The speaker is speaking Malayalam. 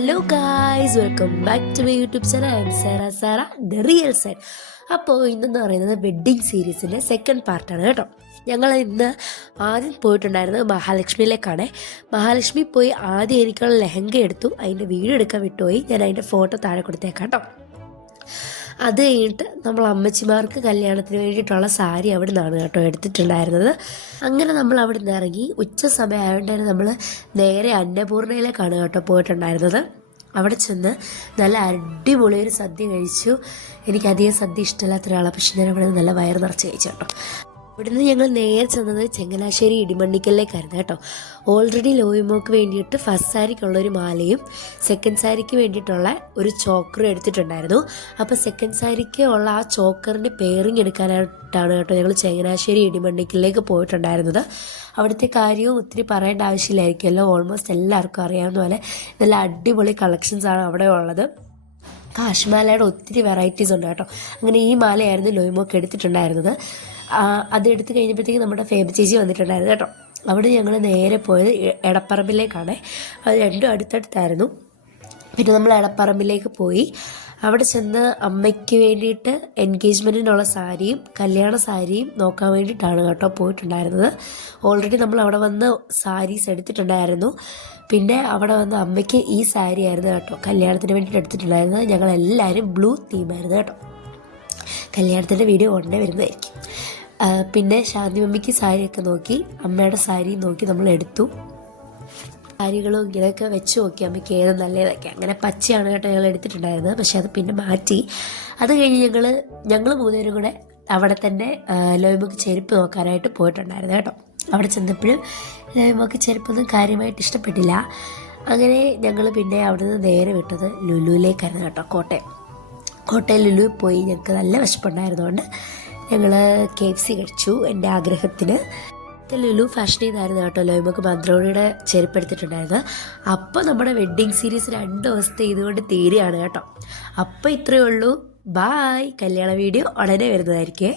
Hello guys, welcome back to my YouTube channel. I am Sara the real side. അപ്പോൾ ഇന്നെന്ന് പറയുന്നത് വെഡ്ഡിങ് സീരീസിൻ്റെ സെക്കൻഡ് പാർട്ടാണ് കേട്ടോ. ഞങ്ങൾ ഇന്ന് ആദ്യം പോയിട്ടുണ്ടായിരുന്നത് മഹാലക്ഷ്മിയിലേക്കാണ്. മഹാലക്ഷ്മി പോയി ആദ്യം എനിക്കുള്ള ലെഹങ്ക എടുത്തു. അതിൻ്റെ വീഡിയോ എടുക്കാൻ വിട്ടുപോയി. ഞാൻ അതിൻ്റെ ഫോട്ടോ താഴെ കൊടുത്തേക്കാം കേട്ടോ. അത് കഴിഞ്ഞിട്ട് നമ്മൾ അമ്മച്ചിമാർക്ക് കല്യാണത്തിന് വേണ്ടിയിട്ടുള്ള സാരി അവിടെ നിന്നാണ് കേട്ടോ എടുത്തിട്ടുണ്ടായിരുന്നത്. അങ്ങനെ നമ്മൾ അവിടെ നിന്ന് ഇറങ്ങി. ഉച്ച സമയം ആയതുകൊണ്ട് തന്നെ നമ്മൾ നേരെ അന്നപൂർണയിലേക്കാണ് കേട്ടോ പോയിട്ടുണ്ടായിരുന്നത്. അവിടെ ചെന്ന് നല്ല അടിപൊളി ഒരു സദ്യ കഴിച്ചു. എനിക്കധികം സദ്യ ഇഷ്ടമില്ലാത്ത ഒരാളാണ്, പക്ഷെ ഞാൻ അവിടെ നല്ല വയറ് നിറച്ച് കഴിച്ചു കേട്ടോ. ഇവിടുന്ന് ഞങ്ങൾ നേരെ ചെന്നത് ചെങ്ങനാശ്ശേരി ഇടിമണ്ണിക്കലിലേക്കായിരുന്നു കേട്ടോ. ഓൾറെഡി ലോയിമോക്ക് വേണ്ടിയിട്ട് ഫസ്റ്റ് സാരിക്കുള്ളൊരു മാലയും സെക്കൻഡ് സാരിക്ക് വേണ്ടിയിട്ടുള്ള ഒരു ചോക്കറും എടുത്തിട്ടുണ്ടായിരുന്നു. അപ്പോൾ സെക്കൻഡ് സാരിക്ക് ഉള്ള ആ ചോക്കറിൻ്റെ പെയറിങ് എടുക്കാനായിട്ടാണ് കേട്ടോ ഞങ്ങൾ ചെങ്ങനാശ്ശേരി ഇടിമണ്ണിക്കലിലേക്ക് പോയിട്ടുണ്ടായിരുന്നത്. അവിടുത്തെ കാര്യവും ഒത്തിരി പറയേണ്ട ആവശ്യമില്ലായിരിക്കുമല്ലോ, ഓൾമോസ്റ്റ് എല്ലാവർക്കും അറിയാവുന്ന പോലെ നല്ല അടിപൊളി കളക്ഷൻസാണ് അവിടെ ഉള്ളത്. കാശ്മാലയുടെ ഒത്തിരി വെറൈറ്റീസ് ഉണ്ട് കേട്ടോ. അങ്ങനെ ഈ മാലയായിരുന്നു ലോയിമോക്ക് എടുത്തിട്ടുണ്ടായിരുന്നത്. അത് എടുത്ത് കഴിഞ്ഞപ്പോഴത്തേക്ക് നമ്മുടെ ഫേബ ചേച്ചി വന്നിട്ടുണ്ടായിരുന്നു കേട്ടോ. അവിടെ ഞങ്ങൾ നേരെ പോയത് എടപ്പറമ്പിലേക്കാണ്. അത് രണ്ടും അടുത്തടുത്തായിരുന്നു. പിന്നെ നമ്മൾ എടപ്പറമ്പിലേക്ക് പോയി. അവിടെ ചെന്ന് അമ്മയ്ക്ക് വേണ്ടിയിട്ട് എൻഗേജ്മെൻറ്റിനുള്ള സാരിയും കല്യാണ സാരിയും നോക്കാൻ വേണ്ടിയിട്ടാണ് കേട്ടോ പോയിട്ടുണ്ടായിരുന്നത്. ഓൾറെഡി നമ്മൾ അവിടെ വന്ന് സാരീസ് എടുത്തിട്ടുണ്ടായിരുന്നു. പിന്നെ അവിടെ വന്ന് അമ്മയ്ക്ക് ഈ സാരി ആയിരുന്നു കേട്ടോ കല്യാണത്തിന് വേണ്ടിയിട്ട് എടുത്തിട്ടുണ്ടായിരുന്നത്. ഞങ്ങളെല്ലാവരും ബ്ലൂ തീമായിരുന്നു കേട്ടോ. കല്യാണത്തിൻ്റെ വീഡിയോ ഉടനെ വരുന്നതായിരിക്കും. പിന്നെ ശാന്തി മമ്മിക്ക് സാരിയൊക്കെ നോക്കി, അമ്മയുടെ സാരി നോക്കി നമ്മൾ എടുത്തു. സാരികളും ഇങ്ങനെയൊക്കെ വെച്ച് നോക്കി അമ്മയ്ക്ക് ഏത് നല്ലതൊക്കെ. അങ്ങനെ പച്ചയാണ് കേട്ടോ ഞങ്ങൾ എടുത്തിട്ടുണ്ടായിരുന്നത്, പക്ഷെ അത് പിന്നെ മാറ്റി. അത് കഴിഞ്ഞ് ഞങ്ങൾ മൂന്നുപേരും കൂടെ അവിടെ തന്നെ ലോയിമോക്ക് ചെരുപ്പ് നോക്കാനായിട്ട് പോയിട്ടുണ്ടായിരുന്നു കേട്ടോ. അവിടെ ചെന്നപ്പോഴും ലോയിമോക്ക് ചെരുപ്പൊന്നും കാര്യമായിട്ട് ഇഷ്ടപ്പെട്ടില്ല. അങ്ങനെ ഞങ്ങൾ പിന്നെ അവിടെ നിന്ന് നേരെ വിട്ടത് ലുലുവിലേക്കായിരുന്നു കേട്ടോ. കോട്ടയം ലുലു പോയി. ഞങ്ങൾക്ക് നല്ല വിശപ്പുണ്ടായിരുന്നുകൊണ്ട് ഞങ്ങൾ KFC കഴിച്ചു എൻ്റെ ആഗ്രഹത്തിന്. ലുലു ഫാഷൻ ചെയ്തായിരുന്നു കേട്ടോ ലോയിമോക്ക് മന്ത്രോണിയുടെ ചെരുപ്പ് എടുത്തിട്ടുണ്ടായിരുന്നത്. അപ്പോൾ നമ്മുടെ വെഡ്ഡിങ് സീരീസ് 2 ദിവസത്തെ ഇതുകൊണ്ട് തീരുകയാണ് കേട്ടോ. അപ്പോൾ ഇത്രയേ ഉള്ളൂ. ബായ്. കല്യാണ വീഡിയോ ഉടനെ വരുന്നതായിരിക്കും.